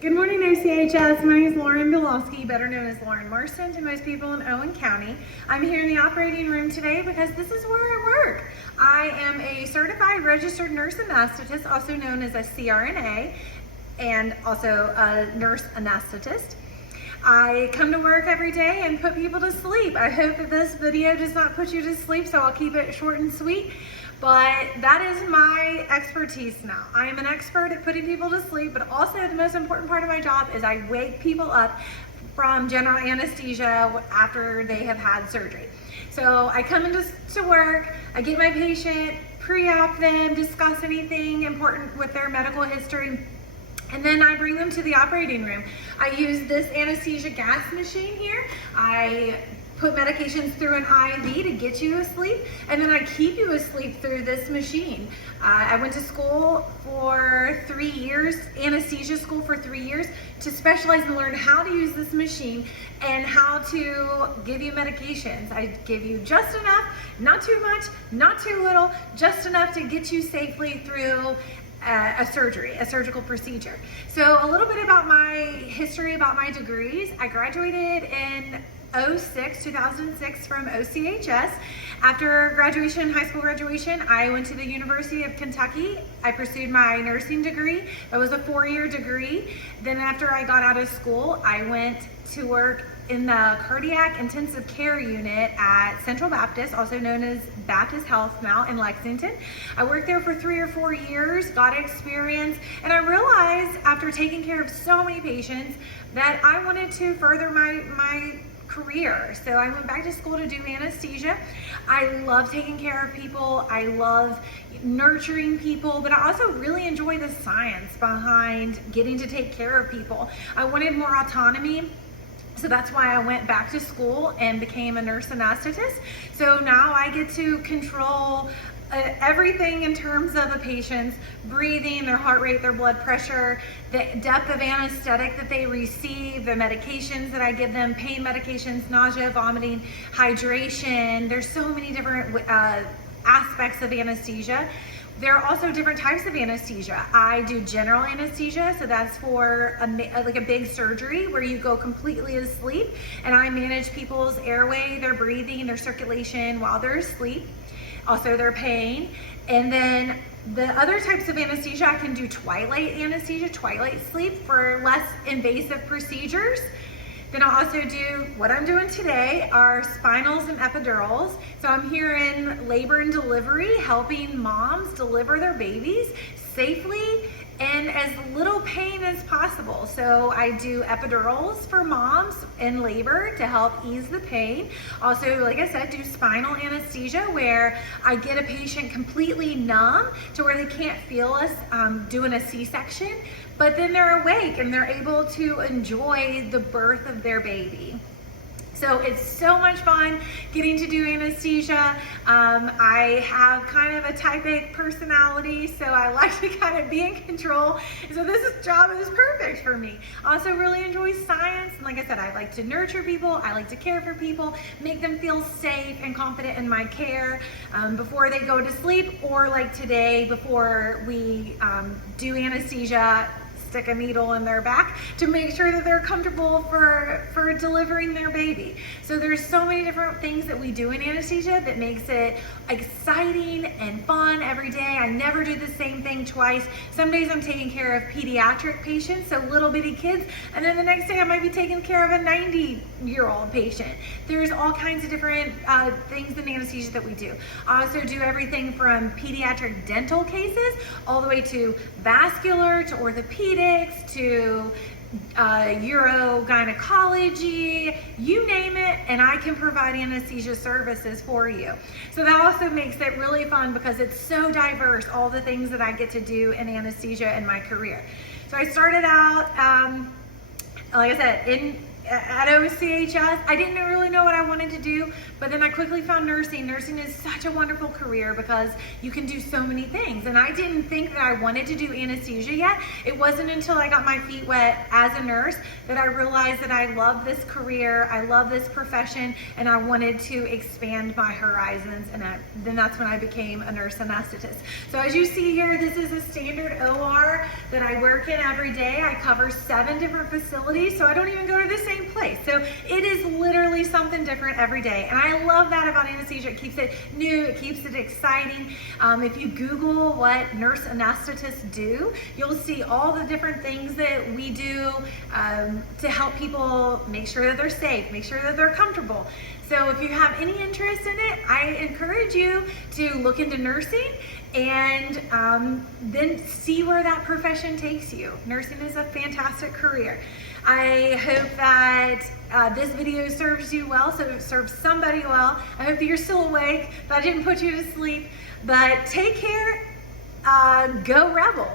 Good morning, OCHS. My name is Lauren Bielawski, better known as Lauren Marston to most people in Owen County. I'm here in the operating room today because this is where I work. I am a certified registered nurse anesthetist, also known as a CRNA, and also a nurse anesthetist. I come to work every day and put people to sleep. I hope that this video does not put you to sleep, so I'll keep it short and sweet. But that is my expertise now. I am an expert at putting people to sleep, but also the most important part of my job is I wake people up from general anesthesia after they have had surgery. So I come into work, I get my patient, pre-op them, discuss anything important with their medical history, and then I bring them to the operating room. I use this anesthesia gas machine here. I put medications through an IV to get you asleep, and then I keep you asleep through this machine. I went to school for 3 years, anesthesia school for 3 years, to specialize and learn how to use this machine and how to give you medications. I give you just enough, not too much, not too little, just enough to get you safely through a surgical procedure. So a little bit about my history, about my degrees. I graduated in 2006 from OCHS. After graduation, high school graduation, I went to the University of Kentucky. I pursued my nursing degree. That was a 4-year degree. Then after I got out of school, I went to work in the cardiac intensive care unit at Central Baptist, also known as Baptist Health now in Lexington. I worked there for 3 or 4 years, got experience, and I realized after taking care of so many patients that I wanted to further my career. So I went back to school to do anesthesia. I love taking care of people. I love nurturing people, but I also really enjoy the science behind getting to take care of people. I wanted more autonomy. So that's why I went back to school and became a nurse anesthetist. So now I get to control everything in terms of a patient's breathing, their heart rate, their blood pressure, the depth of anesthetic that they receive, the medications that I give them, pain medications, nausea, vomiting, hydration. There's so many different aspects of anesthesia. There are also different types of anesthesia. I do general anesthesia, so that's for like a big surgery where you go completely asleep, and I manage people's airway, their breathing, their circulation while they're asleep, also their pain. And then the other types of anesthesia, I can do twilight anesthesia, twilight sleep for less invasive procedures. Then I'll also do what I'm doing today are spinals and epidurals. So I'm here in labor and delivery, helping moms deliver their babies safely and as little pain as possible. So I do epidurals for moms in labor to help ease the pain. Also, like I said, do spinal anesthesia where I get a patient completely numb to where they can't feel us doing a C-section, but then they're awake and they're able to enjoy the birth of their baby. So it's so much fun getting to do anesthesia. I have kind of a type A personality, so I like to kind of be in control. So this job is perfect for me. I also really enjoy science. And like I said, I like to nurture people. I like to care for people, make them feel safe and confident in my care before they go to sleep, or like today before we do anesthesia, stick a needle in their back to make sure that they're comfortable for delivering their baby. So there's so many different things that we do in anesthesia that makes it exciting and fun every day. I never do the same thing twice. Some days I'm taking care of pediatric patients, so little bitty kids, and then the next day I might be taking care of a 90-year-old patient. There's all kinds of different things in anesthesia that we do. I also do everything from pediatric dental cases all the way to vascular, to orthopedics, to urogynecology, you name it, and I can provide anesthesia services for you. So that also makes it really fun because it's so diverse, all the things that I get to do in anesthesia in my career. So I started out, like I said, at OCHS, I didn't really know what I wanted to do, but then I quickly found nursing. Nursing is such a wonderful career because you can do so many things. And I didn't think that I wanted to do anesthesia yet. It wasn't until I got my feet wet as a nurse that I realized that I love this career, I love this profession, and I wanted to expand my horizons. And then that's when I became a nurse anesthetist. So as you see here, this is a standard OR that I work in every day. I cover 7 different facilities, so I don't even go to the same place. So it is literally something different every day. And I love that about anesthesia. It keeps it new, it keeps it exciting. If you Google what nurse anesthetists do, you'll see all the different things that we do to help people make sure that they're safe, make sure that they're comfortable. So if you have any interest in it, I encourage you to look into nursing and then see where that profession takes you. Nursing is a fantastic career. I hope that this video serves you well, so it serves somebody well. I hope that you're still awake, that I didn't put you to sleep. But take care, go Rebel.